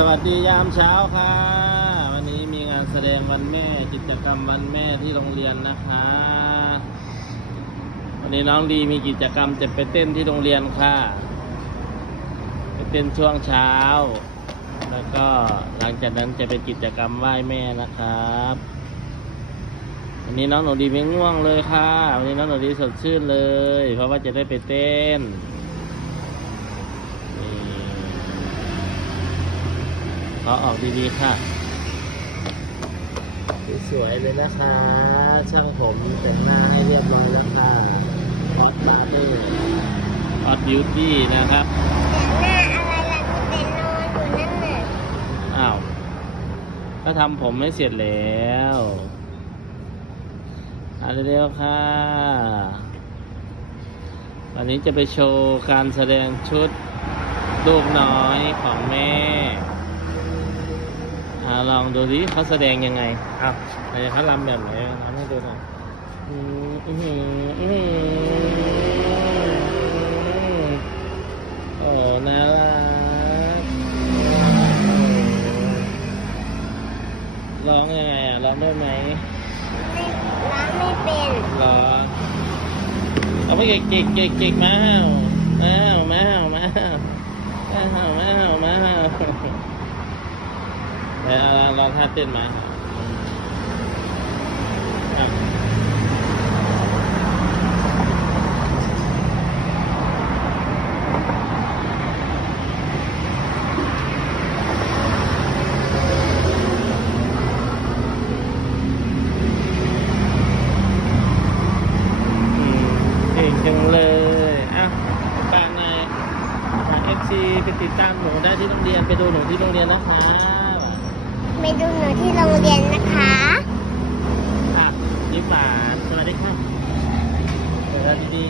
สวัสดียามเช้าค่ะ วันนี้มีงานแสดงวันแม่กิจกรรมวันแม่ที่โรงเรียนนะคะ วันนี้น้องดีมีกิจกรรมจะไปเต้นที่โรงเรียนค่ะ ไปเต้นช่วงเช้า แล้วก็หลังจากนั้นจะเป็นกิจกรรมไหว้แม่นะครับวันนี้น้องหนูดีไม่ง่วงเลยค่ะ วันนี้น้องหนูดีสดชื่นเลย เพราะว่าจะได้ไปเต้นนี่ข อออกดีๆค่ะ สวยๆเลยนะคะ ช่างผมแต่งหน้าให้เรียบร้อยแล้วค่ะออสบาร์เดอร์ออสบิวตี้นะครับแต่หน้าอะไรล่ะมีแต่นอนอยู่นั่นน่ะอ้าวก็ทำผมไม่เสร็จแล้วอะเร็วๆค่ะ วันนี้จะไปโชว์การแสดงชุดลูกน้อยของแม่ อ่าลองดูดิเขาแสดงยังไงอ้าวไหนเขาลำแบบไหนทำให้ดูหน่อยอืมอื้อหืออื้อหือโอ้น่ารักร้องยังไงอะร้องได้ไหมไม่ร้านไม่เป็นรอเอาไปเก่งเก่งเก่งเก่งมาห้าวมาห้าวมาห้าวมาห้าวมาห้าวมาห้าวเดี๋ยวเอาลองท่าเต้นมาครับอืมเก่งจังเลยอะฝากหน่อยเอฟซีไปติดตามหนูได้ที่โรงเรียน ไปดูหนูที่โรงเรียนนะคะ ไปดูหนูที่โรงเรียนนะคะค่ะยิ้มหวานสวัสดีค่ะสวัสดีดี